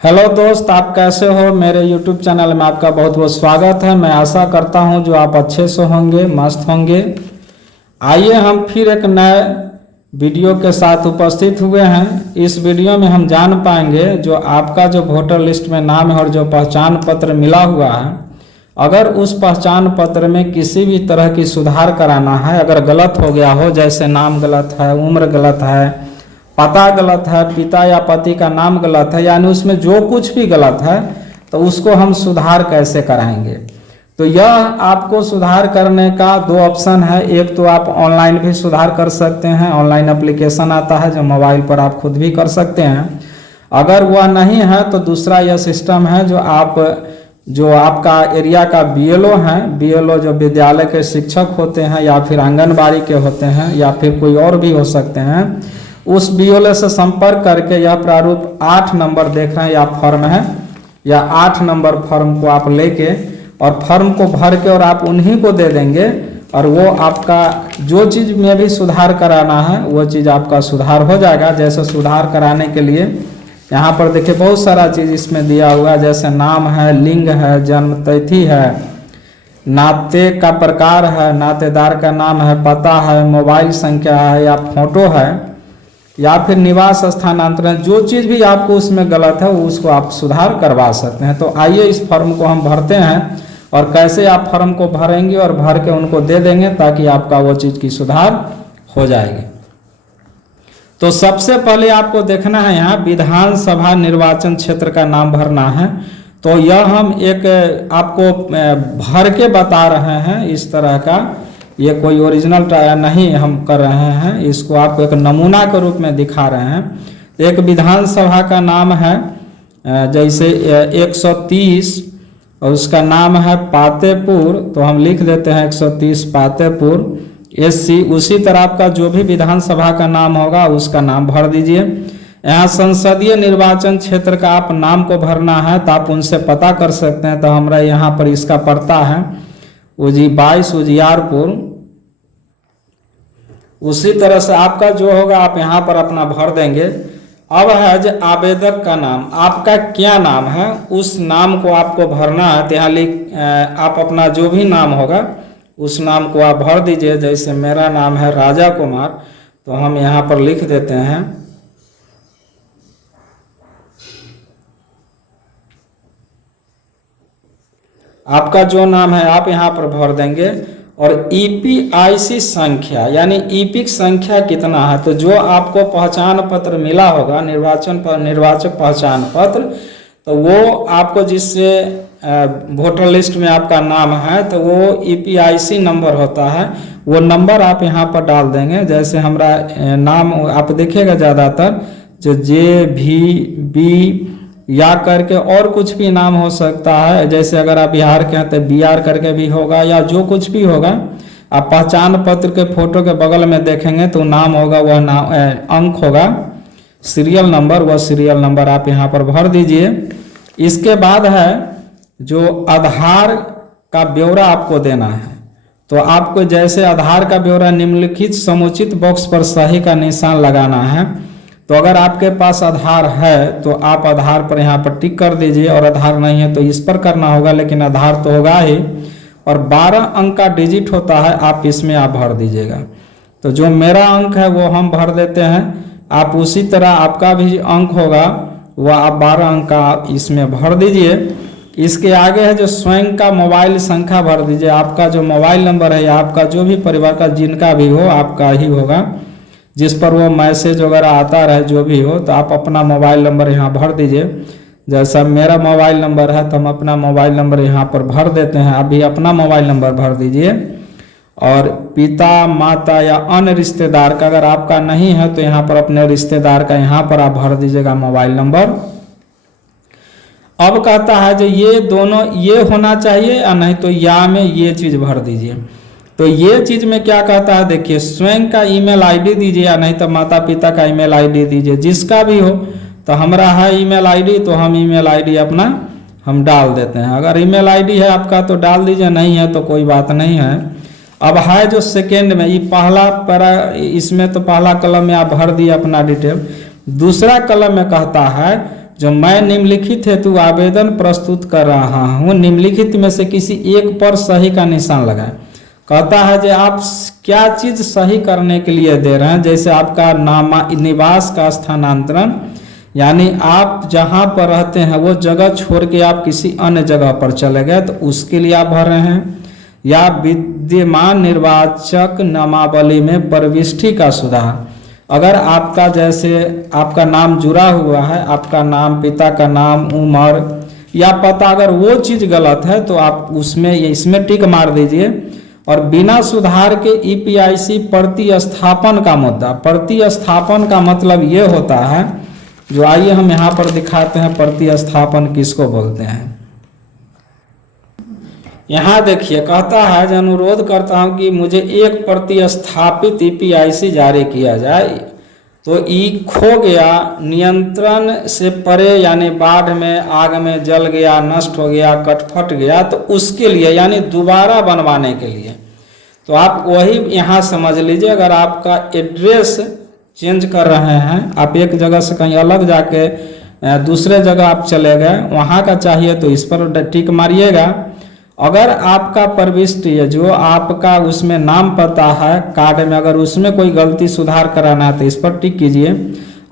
Hello दोस्त, आप कैसे हो। मेरे YouTube चैनल में आपका बहुत बहुत स्वागत है। मैं आशा करता हूं जो आप अच्छे से होंगे, मस्त होंगे। आइए हम फिर एक नए वीडियो के साथ उपस्थित हुए हैं। इस वीडियो में हम जान पाएंगे जो आपका जो वोटर लिस्ट में नाम है और जो पहचान पत्र मिला हुआ है, अगर उस पहचान पत्र में किसी भी तरह की सुधार कराना है, अगर गलत हो गया हो, जैसे नाम गलत है, उम्र गलत है, पता गलत है, पिता या पति का नाम गलत है, यानी उसमें जो कुछ भी गलत है तो उसको हम सुधार कैसे कराएंगे। तो यह आपको सुधार करने का दो ऑप्शन है। एक तो आप ऑनलाइन भी सुधार कर सकते हैं, ऑनलाइन एप्लीकेशन आता है जो मोबाइल पर आप खुद भी कर सकते हैं। अगर वह नहीं है तो दूसरा यह सिस्टम है जो आपका एरिया का BLO है, BLO जो विद्यालय के शिक्षक होते हैं या फिर आंगनबाड़ी के होते हैं या फिर कोई और भी हो सकते हैं, उस BLO से संपर्क करके यह प्रारूप 8 नंबर देख रहे हैं या फॉर्म है, या 8 नंबर फॉर्म को आप लेके और फॉर्म को भर के और आप उन्हीं को दे देंगे और वो आपका जो चीज़ में भी सुधार कराना है वो चीज़ आपका सुधार हो जाएगा। जैसे सुधार कराने के लिए यहाँ पर देखिए बहुत सारा चीज़ इसमें दिया हुआ है, जैसे नाम है, लिंग है, जन्म तिथि है, नाते का प्रकार है, नातेदार का नाम है, पता है, मोबाइल संख्या है या फोटो है या फिर निवास स्थानांतरण, जो चीज़ भी आपको उसमें गलत है वो उसको आप सुधार करवा सकते हैं। तो आइए इस फॉर्म को हम भरते हैं और कैसे आप फॉर्म को भरेंगे और भर के उनको दे देंगे ताकि आपका वो चीज़ की सुधार हो जाएगी। तो सबसे पहले आपको देखना है, यहाँ विधानसभा निर्वाचन क्षेत्र का नाम भरना है। तो यह हम एक आपको भर के बता रहे हैं, इस तरह का, ये कोई ओरिजिनल नहीं हम कर रहे हैं, इसको आपको एक नमूना के रूप में दिखा रहे हैं। एक विधानसभा का नाम है जैसे 130 और उसका नाम है पातेपुर, तो हम लिख देते हैं 130 पातेपुर SC। उसी तरह आपका जो भी विधानसभा का नाम होगा उसका नाम भर दीजिए। यहाँ संसदीय निर्वाचन क्षेत्र का आप नाम को भरना है तो आप उनसे पता कर सकते हैं। तो हमारा यहाँ पर इसका पड़ता है 22 उजियारपुर। उसी तरह से आपका जो होगा आप यहाँ पर अपना भर देंगे। अब है जो आवेदक का नाम, आपका क्या नाम है उस नाम को आपको भरना है। तो यहाँ आप अपना जो भी नाम होगा उस नाम को आप भर दीजिए। जैसे मेरा नाम है राजा कुमार, तो हम यहाँ पर लिख देते हैं आपका जो नाम है आप यहाँ पर भर देंगे। और EPIC संख्या यानी EPIC संख्या कितना है, तो जो आपको पहचान पत्र मिला होगा निर्वाचक पहचान पत्र, तो वो आपको जिससे वोटर लिस्ट में आपका नाम है तो वो EPIC नंबर होता है, वो नंबर आप यहाँ पर डाल देंगे। जैसे हमारा नाम आप देखिएगा ज़्यादातर जो JVB या करके और कुछ भी नाम हो सकता है। जैसे अगर आप बिहार के हैं तो BR करके भी होगा, या जो कुछ भी होगा आप पहचान पत्र के फोटो के बगल में देखेंगे तो नाम होगा, वह नाम अंक होगा, सीरियल नंबर, वह सीरियल नंबर आप यहाँ पर भर दीजिए। इसके बाद है जो आधार का ब्यौरा आपको देना है। तो आपको जैसे आधार का ब्यौरा निम्नलिखित समुचित बॉक्स पर सही का निशान लगाना है। तो अगर आपके पास आधार है तो आप आधार पर यहाँ पर टिक कर दीजिए, और आधार नहीं है तो इस पर करना होगा, लेकिन आधार तो होगा ही। और 12 अंक का डिजिट होता है, आप इसमें आप भर दीजिएगा। तो जो मेरा अंक है वो हम भर देते हैं, आप उसी तरह आपका भी अंक होगा वह आप 12 अंक का इसमें भर दीजिए। इसके आगे है जो स्वयं का मोबाइल संख्या भर दीजिए। आपका जो मोबाइल नंबर है या आपका जो भी परिवार का जिनका भी हो आपका ही होगा, जिस पर वो मैसेज वगैरह आता रहे जो भी हो, तो आप अपना मोबाइल नंबर यहाँ भर दीजिए। जैसा मेरा मोबाइल नंबर है तो हम अपना मोबाइल नंबर यहाँ पर भर देते हैं, आप भी अपना मोबाइल नंबर भर दीजिए। और पिता माता या अन्य रिश्तेदार का अगर आपका नहीं है तो यहाँ पर अपने रिश्तेदार का यहाँ पर आप भर दीजिएगा मोबाइल नंबर। अब कहता है जो ये दोनों ये होना चाहिए या नहीं, तो या में ये चीज़ भर दीजिए। तो ये चीज़ में क्या कहता है देखिए, स्वयं का ईमेल आईडी दीजिए या नहीं तो माता पिता का ईमेल आईडी दीजिए, जिसका भी हो। तो हमारा है ईमेल आईडी, तो हम ईमेल आईडी अपना हम डाल देते हैं। अगर ईमेल आईडी है आपका तो डाल दीजिए, नहीं है तो कोई बात नहीं है। अब है जो सेकेंड में ये पहला पैरा, इसमें तो पहला कलम में आप भर दिए अपना डिटेल। दूसरा कलम में कहता है जो मैं निम्नलिखित हेतु आवेदन प्रस्तुत कर रहा हूँ, निम्नलिखित में से किसी एक पर सही का निशान लगाएं। कहता है कि आप क्या चीज़ सही करने के लिए दे रहे हैं, जैसे आपका निवास का स्थानांतरण, यानी आप जहाँ पर रहते हैं वो जगह छोड़ के आप किसी अन्य जगह पर चले गए तो उसके लिए आप भर रहे हैं, या विद्यमान निर्वाचक नामावली में प्रविष्टि का सुधार। अगर आपका जैसे आपका नाम जुड़ा हुआ है, आपका नाम, पिता का नाम, उम्र या पता, अगर वो चीज़ गलत है तो आप उसमें इसमें टिक मार दीजिए। और बिना सुधार के ईपीआईसी प्रतिस्थापन का मुद्दा। प्रतिस्थापन का मतलब ये होता है, जो आइए हम यहाँ पर दिखाते हैं प्रतिस्थापन किसको बोलते हैं। यहाँ देखिए, कहता है जो अनुरोध करता हूँ कि मुझे एक प्रतिस्थापित ईपीआईसी जारी किया जाए। तो ई खो गया, नियंत्रण से परे, यानी बाढ़ में, आग में जल गया, नष्ट हो गया, कटफट गया, तो उसके लिए यानी दोबारा बनवाने के लिए तो आप वही यहाँ समझ लीजिए। अगर आपका एड्रेस चेंज कर रहे हैं, आप एक जगह से कहीं अलग जाके दूसरे जगह आप चले गए, वहाँ का चाहिए तो इस पर टिक मारिएगा। अगर आपका प्रविष्टि है, जो आपका उसमें नाम पता है कार्ड में, अगर उसमें कोई गलती सुधार कराना है तो इस पर टिक कीजिए।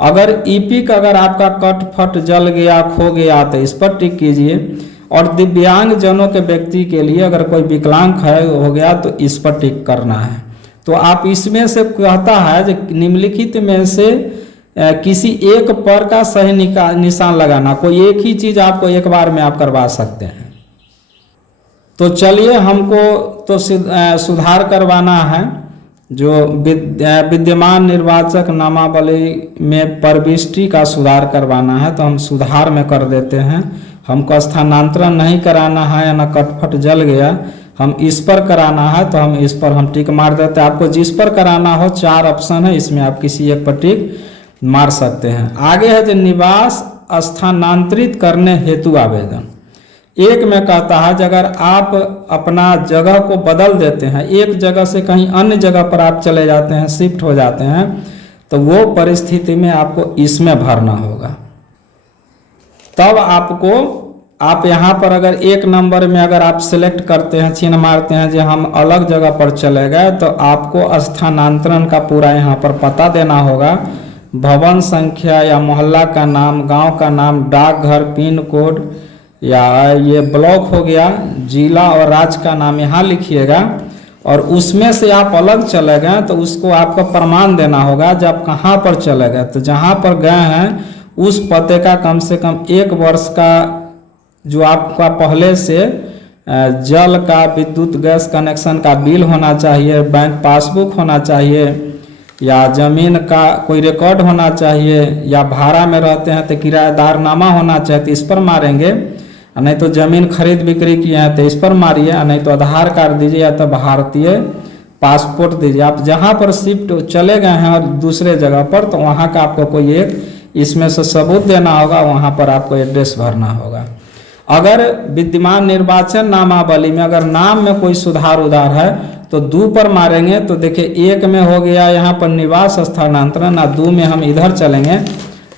अगर ईपिक अगर आपका कट फट जल गया, खो गया तो इस पर टिक कीजिए। और दिव्यांग जनों के व्यक्ति के लिए अगर कोई विकलांग है हो गया तो इस पर टिक करना है। तो आप इसमें से कहता है जो निम्नलिखित में से किसी एक पर का सही निशान लगाना। कोई एक ही चीज़ आपको एक बार में आप करवा सकते हैं। तो चलिए, हमको तो सुधार करवाना है, जो विद्यमान निर्वाचक नामावली में प्रविष्टि का सुधार करवाना है, तो हम सुधार में कर देते हैं। हमको स्थानांतरण नहीं कराना है, या ना कटफट जल गया, हम इस पर कराना है तो हम इस पर हम टिक मार देते हैं। आपको जिस पर कराना हो 4 ऑप्शन है, इसमें आप किसी एक पर टिक मार सकते हैं। आगे है जो निवास स्थानांतरित करने हेतु आवेदन। एक में कहता है, अगर आप अपना जगह को बदल देते हैं, एक जगह से कहीं अन्य जगह पर आप चले जाते हैं, शिफ्ट हो जाते हैं, तो वो परिस्थिति में आपको इसमें भरना होगा। तब आपको आप यहाँ पर अगर 1 नंबर में अगर आप सिलेक्ट करते हैं, चिन्ह मारते हैं जो हम अलग जगह पर चले गए, तो आपको स्थानांतरण का पूरा यहाँ पर पता देना होगा। भवन संख्या या मोहल्ला का नाम, गांव का नाम, डाकघर, पिन कोड, या ये ब्लॉक हो गया, जिला और राज्य का नाम यहाँ लिखिएगा। और उसमें से आप अलग चले गए तो उसको आपका प्रमाण देना होगा जब कहाँ पर चले गए। तो जहाँ पर गए हैं उस पते का कम से कम 1 वर्ष का जो आपका पहले से जल का, विद्युत, गैस कनेक्शन का बिल होना चाहिए, बैंक पासबुक होना चाहिए, या ज़मीन का कोई रिकॉर्ड होना चाहिए, या भाड़ा में रहते हैं तो किराएदारनामा होना चाहिए, तो इस पर मारेंगे। नहीं तो ज़मीन खरीद बिक्री किए हैं तो इस पर मारिए, नहीं तो आधार कार्ड दीजिए, या तो भारतीय पासपोर्ट दीजिए। आप जहाँ पर शिफ्ट चले गए हैं और दूसरे जगह पर, तो वहाँ का आपको कोई एक इसमें से सबूत देना होगा, वहाँ पर आपको एड्रेस भरना होगा। अगर विद्यमान निर्वाचन नामावली में अगर नाम में कोई सुधार उधार है तो 2 पर मारेंगे। तो देखिए 1 में हो गया यहाँ पर निवास स्थानांतरण, 2 में हम इधर चलेंगे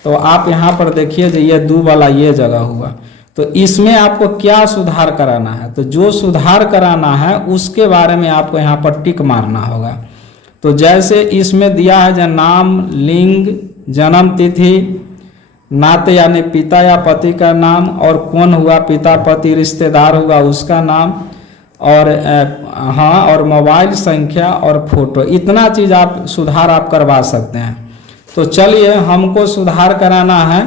तो आप यहाँ पर देखिए जो ये 2 वाला ये जगह हुआ। तो इसमें आपको क्या सुधार कराना है, तो जो सुधार कराना है उसके बारे में आपको यहाँ पर टिक मारना होगा। तो जैसे इसमें दिया है जो नाम, लिंग, जन्म तिथि, नाते यानी पिता या पति का नाम, और कौन हुआ पिता, पति, रिश्तेदार हुआ उसका नाम, और हाँ, और मोबाइल संख्या और फोटो, इतना चीज़ आप सुधार आप करवा सकते हैं। तो चलिए, हमको सुधार कराना है,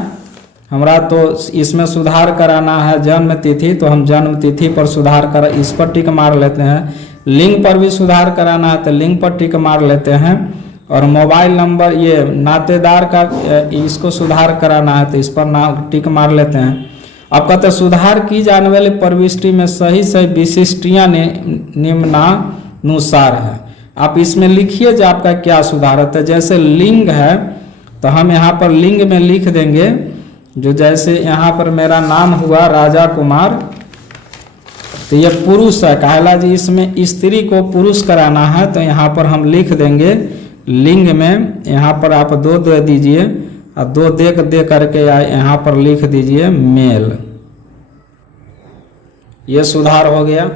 हमरा तो इसमें सुधार कराना है जन्म तिथि, तो हम जन्म तिथि पर सुधार कर इस पर टिक मार लेते हैं। लिंग पर भी सुधार कराना है तो लिंग पर टिक मार लेते हैं। और मोबाइल नंबर, ये नातेदार का इसको सुधार कराना है तो इस पर टिक मार लेते हैं। अब कहते हैं सुधार की जाने वाली प्रविष्टि में सही सही विशिष्टियाँ निम्नानुसार है। आप इसमें लिखिए जो आपका क्या सुधार है। तो जैसे लिंग है तो हम यहाँ पर लिंग में लिख देंगे, जो जैसे यहाँ पर मेरा नाम हुआ राजा कुमार, तो ये पुरुष है, कहला जी इसमें स्त्री को पुरुष कराना है तो यहाँ पर हम लिख देंगे लिंग में, यहाँ पर आप 2 दे दीजिए, और 2 दे करके यहाँ पर लिख दीजिए मेल। ये सुधार हो गया।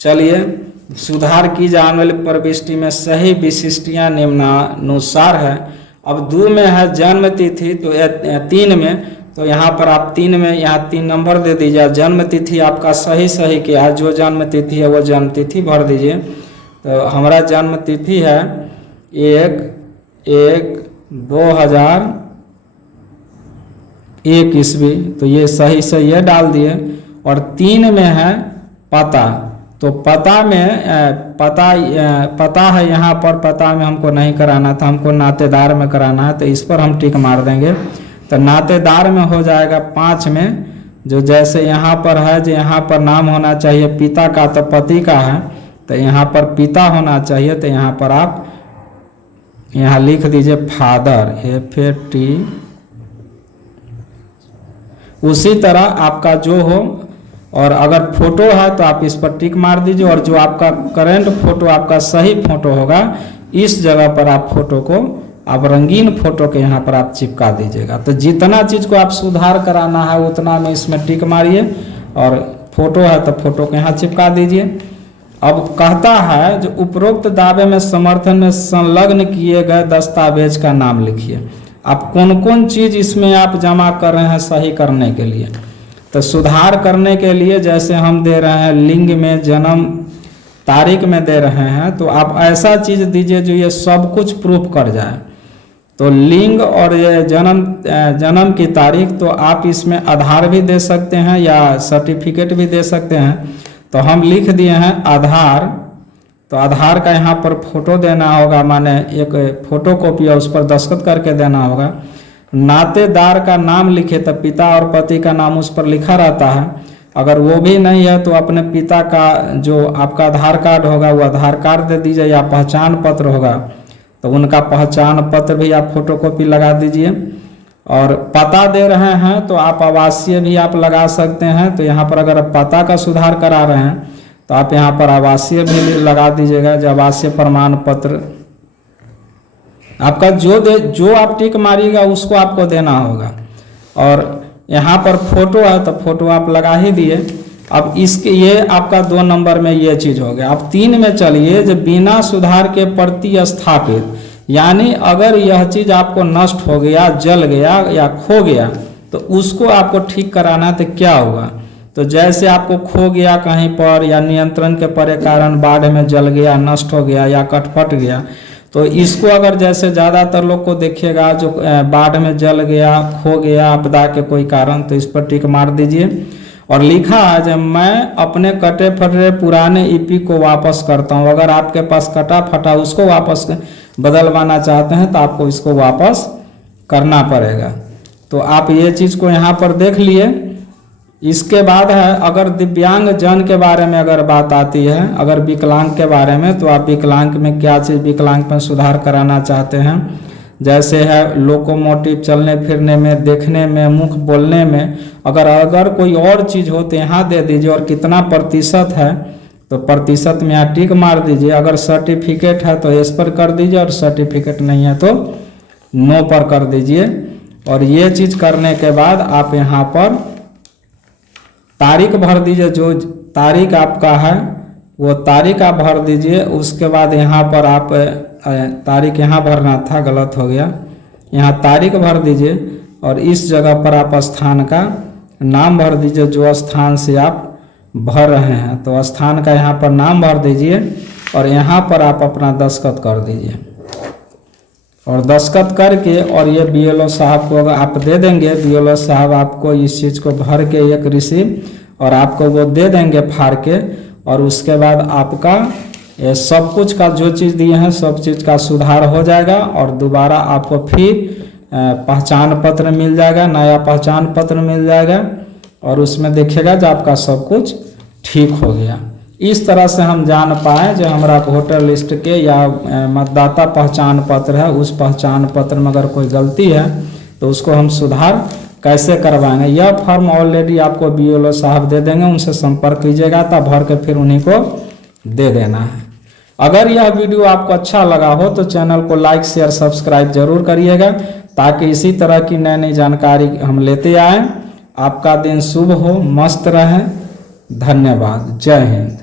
चलिए, सुधार की जाने वाली प्रविष्टि में सही विशिष्टियाँ निम्नानुसार है। अब 2 में है जन्म तिथि, तो 3 में, तो यहाँ पर आप 3 में यहाँ 3 नंबर दे दीजिए। जन्म तिथि आपका सही क्या है, जो जन्म तिथि है वो जन्म तिथि भर दीजिए। तो हमारा जन्म तिथि है 1/1/2001 ईस्वी, तो ये सही से ये डाल दिए। और 3 में है पता, तो पता में पता है यहाँ पर, पता में हमको नहीं कराना था, हमको नातेदार में कराना है, तो इस पर हम टिक मार देंगे। तो नातेदार में हो जाएगा 5 में, जो जैसे यहाँ पर है, जो यहाँ पर नाम होना चाहिए पिता का, तो पति का है, तो यहाँ पर पिता होना चाहिए, तो यहाँ पर आप यहाँ लिख दीजिए फादर, FAT। उसी तरह आपका जो हो, और अगर फोटो है तो आप इस पर टिक मार दीजिए, और जो आपका करंट फोटो आपका सही फोटो होगा, इस जगह पर आप फोटो को आप रंगीन फोटो के यहाँ पर आप चिपका दीजिएगा। तो जितना चीज़ को आप सुधार कराना है उतना में इसमें टिक मारिए, और फोटो है तो फोटो को यहाँ चिपका दीजिए। अब कहता है जो उपरोक्त दावे में समर्थन में संलग्न किए गए दस्तावेज का नाम लिखिए। आप कौन कौन चीज़ इसमें आप जमा कर रहे हैं सही करने के लिए। तो सुधार करने के लिए जैसे हम दे रहे हैं लिंग में, जन्म तारीख में दे रहे हैं, तो आप ऐसा चीज़ दीजिए जो ये सब कुछ प्रूफ कर जाए। तो लिंग और ये जन्म की तारीख, तो आप इसमें आधार भी दे सकते हैं या सर्टिफिकेट भी दे सकते हैं। तो हम लिख दिए हैं आधार, तो आधार का यहाँ पर फोटो देना होगा, माने एक फोटो कॉपी है, उस पर दस्तखत करके देना होगा। नातेदार का नाम लिखे, तो पिता और पति का नाम उस पर लिखा रहता है। अगर वो भी नहीं है तो अपने पिता का जो आपका आधार कार्ड होगा वो आधार कार्ड दे दीजिए, या पहचान पत्र होगा तो उनका पहचान पत्र भी आप फोटोकॉपी लगा दीजिए। और पता दे रहे हैं तो आप आवासीय भी आप लगा सकते हैं। तो यहाँ पर अगर आप पता का सुधार करा रहे हैं तो आप यहाँ पर आवासीय भी लगा दीजिएगा, जो आवासीय प्रमाण पत्र आपका जो आप टिक मारिएगा उसको आपको देना होगा। और यहाँ पर फोटो है तो फोटो आप लगा ही दिए। अब इसके ये आपका 2 नंबर में ये चीज़ हो गया। अब 3 में चलिए, जो बिना सुधार के प्रतिस्थापित, यानी अगर यह चीज़ आपको नष्ट हो गया, जल गया या खो गया, तो उसको आपको ठीक कराना है। तो क्या होगा, तो जैसे आपको खो गया कहीं पर, या नियंत्रण के परे कारण बाढ़ में जल गया, नष्ट हो गया या कटफट गया, तो इसको अगर जैसे ज़्यादातर लोग को देखिएगा जो बाढ़ में जल गया, खो गया आपदा के कोई कारण, तो इस पर टिक मार दीजिए। और लिखा है जब मैं अपने कटे फटे पुराने ईपी को वापस करता हूँ। अगर आपके पास कटा फटा उसको वापस बदलवाना चाहते हैं तो आपको इसको वापस करना पड़ेगा। तो आप ये चीज़ को यहाँ पर देख लिए। इसके बाद है अगर दिव्यांग जन के बारे में अगर बात आती है, अगर विकलांग के बारे में, तो आप विकलांग में क्या चीज़ विकलांग में सुधार कराना चाहते हैं। जैसे है लोकोमोटिव, चलने फिरने में, देखने में, मुख बोलने में, अगर कोई और चीज़ हो तो यहाँ दे दीजिए। और कितना प्रतिशत है तो प्रतिशत में यहाँ टिक मार दीजिए। अगर सर्टिफिकेट है तो एस पर कर दीजिए, और सर्टिफिकेट नहीं है तो नो पर कर दीजिए। और ये चीज़ करने के बाद आप यहाँ पर तारीख भर दीजिए, जो तारीख आपका है वो तारीख आप भर दीजिए। उसके बाद यहाँ पर आप तारीख यहाँ भरना था, गलत हो गया, यहाँ तारीख भर दीजिए। और इस जगह पर आप स्थान का नाम भर दीजिए, जो स्थान से आप भर रहे हैं, तो स्थान का यहाँ पर नाम भर दीजिए। और यहाँ पर आप अपना दस्तखत कर दीजिए। और दस्तखत करके और ये BLO साहब को अगर आप दे देंगे, BLO साहब आपको इस चीज़ को भर के एक रिसीव और आपको वो दे देंगे फाड़ के। और उसके बाद आपका ये सब कुछ का जो चीज़ दिए हैं सब चीज़ का सुधार हो जाएगा। और दोबारा आपको फिर पहचान पत्र मिल जाएगा, नया पहचान पत्र मिल जाएगा। और उसमें देखिएगा जो आपका सब कुछ ठीक हो गया। इस तरह से हम जान पाए जो हमारा वोटर लिस्ट के या मतदाता पहचान पत्र है, उस पहचान पत्र में अगर कोई गलती है तो उसको हम सुधार कैसे करवाएंगे। यह फॉर्म ऑलरेडी आपको BLO साहब दे देंगे, उनसे संपर्क कीजिएगा, तब भर के फिर उन्हीं को दे देना है। अगर यह वीडियो आपको अच्छा लगा हो तो चैनल को लाइक शेयर सब्सक्राइब जरूर करिएगा, ताकि इसी तरह की नई नई जानकारी हम लेते आएं। आपका दिन शुभ हो, मस्त रहे। धन्यवाद। जय हिंद।